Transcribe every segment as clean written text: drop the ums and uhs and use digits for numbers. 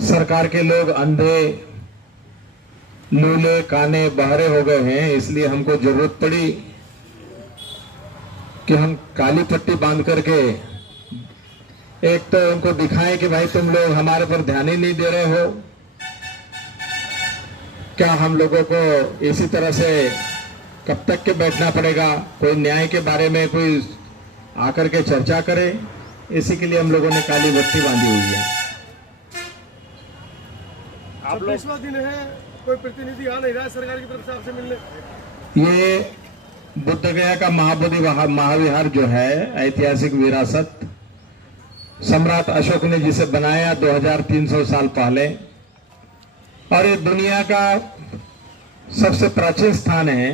सरकार के लोग अंधे, लूले, काने, बहरे हो गए हैं, इसलिए हमको जरूरत पड़ी कि हम काली पट्टी बांध करके एक तो उनको दिखाएं कि भाई तुम लोग हमारे पर ध्यान ही नहीं दे रहे हो। क्या हम लोगों को इसी तरह से कब तक के बैठना पड़ेगा? कोई न्याय के बारे में कोई आकर के चर्चा करे, इसी के लिए हम लोगों ने काली पट्टी बांधी हुई है। आप लोग दिन है, कोई प्रतिनिधि आ नहीं रहा है सरकार की तरफ से आपसे मिलने। ये बुद्ध गया का महाबोधि महाविहार जो है, ऐतिहासिक विरासत, सम्राट अशोक ने जिसे बनाया 2300 साल पहले, और ये दुनिया का सबसे प्राचीन स्थान है।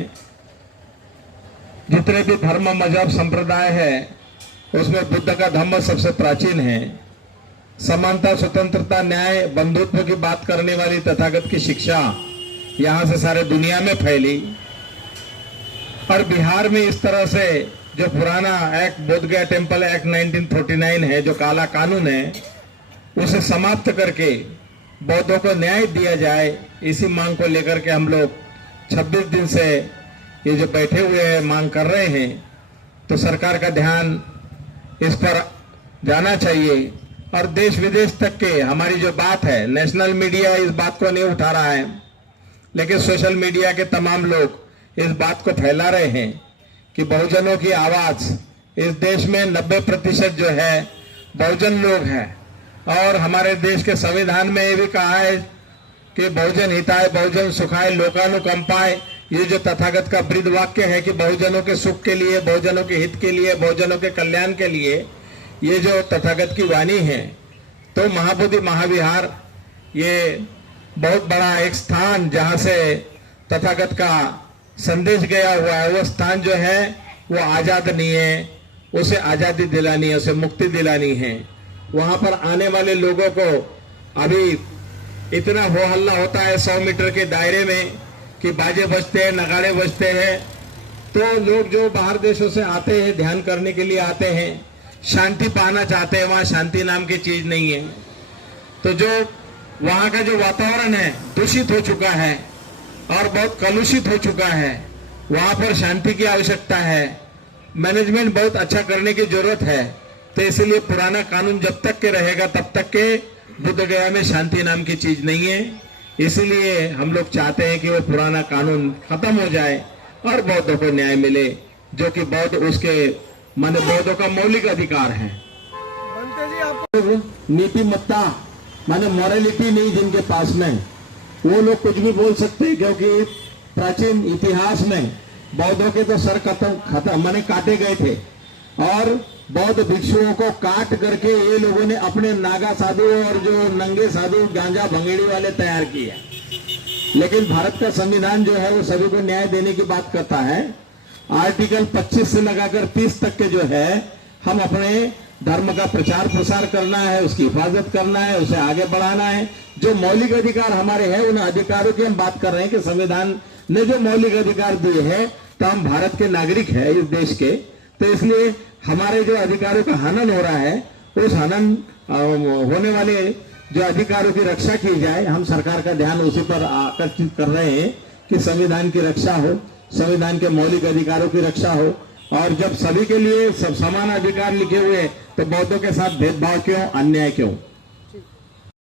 जितने भी धर्म, मजहब, संप्रदाय है उसमें बुद्ध का धम्म सबसे प्राचीन है। समानता, स्वतंत्रता, न्याय, बंधुत्व की बात करने वाली तथागत की शिक्षा यहां से सारे दुनिया में फैली। और बिहार में इस तरह से जो पुराना एक्ट, बोध गया टेम्पल एक्ट 1949 है, जो काला कानून है, उसे समाप्त करके बौद्धों को न्याय दिया जाए, इसी मांग को लेकर के हम लोग 26 दिन से ये जो बैठे हुए हैं मांग कर रहे हैं। तो सरकार का ध्यान इस पर जाना चाहिए और देश विदेश तक के हमारी जो बात है, नेशनल मीडिया इस बात को नहीं उठा रहा है, लेकिन सोशल मीडिया के तमाम लोग इस बात को फैला रहे हैं कि बहुजनों की आवाज इस देश में 90% जो है बहुजन लोग हैं। और हमारे देश के संविधान में ये भी कहा है कि बहुजन हिताय, बहुजन सुखाय, लोकानुकंपाय, ये जो तथागत का ब्रीद वाक्य है कि बहुजनों के सुख के लिए, बहुजनों के हित के लिए, बहुजनों के कल्याण के लिए ये जो तथागत की वाणी है। तो महाबोधि महाविहार ये बहुत बड़ा एक स्थान जहां से तथागत का संदेश गया हुआ है, वो स्थान जो है वो आजाद नहीं है, उसे आजादी दिलानी है, उसे मुक्ति दिलानी है। वहां पर आने वाले लोगों को अभी इतना हो हल्ला होता है 100 मीटर के दायरे में कि बाजे बजते हैं, नगाड़े बजते हैं। तो लोग जो बाहर देशों से आते हैं, ध्यान करने के लिए आते हैं, शांति पाना चाहते हैं, वहां शांति नाम की चीज नहीं है। तो जो वहां का जो वातावरण है दूषित हो चुका है और बहुत कलुषित हो चुका है, वहां पर शांति की आवश्यकता है, मैनेजमेंट बहुत अच्छा करने की जरूरत है। तो इसलिए पुराना कानून जब तक के रहेगा तब तक के बुद्ध गया में शांति नाम की चीज नहीं है। इसलिए हम लोग चाहते हैं कि वो पुराना कानून खत्म हो जाए और बौद्धों को न्याय मिले, जो कि बौद्ध उसके माने बौद्धों का मौलिक अधिकार है। नीतिमत्ता माने मॉरलिटी नहीं जिनके पास में, वो लोग कुछ भी बोल सकते हैं, क्योंकि प्राचीन इतिहास में बौद्धों के तो सर खत्म माने काटे गए थे और बौद्ध भिक्षुओं को काट करके ये लोगों ने अपने नागा साधु और जो नंगे साधु, गांजा भंगेड़ी वाले तैयार किया। लेकिन भारत का संविधान जो है वो सभी को न्याय देने की बात करता है। आर्टिकल 25 से लगाकर 30 तक के जो है, हम अपने धर्म का प्रचार प्रसार करना है, उसकी हिफाजत करना है, उसे आगे बढ़ाना है। जो मौलिक अधिकार हमारे हैं उन अधिकारों की हम बात कर रहे हैं कि संविधान ने जो मौलिक अधिकार दिए हैं, तो हम भारत के नागरिक हैं इस देश के। तो इसलिए हमारे जो अधिकारों का हनन हो रहा है, उस हनन होने वाले जो अधिकारों की रक्षा की जाए, हम सरकार का ध्यान उसी पर आकर्षित कर रहे हैं कि संविधान की रक्षा हो, संविधान के मौलिक अधिकारों की रक्षा हो। और जब सभी के लिए सब समान अधिकार लिखे हुए, तो बौद्धों के साथ भेदभाव क्यों, अन्याय क्यों?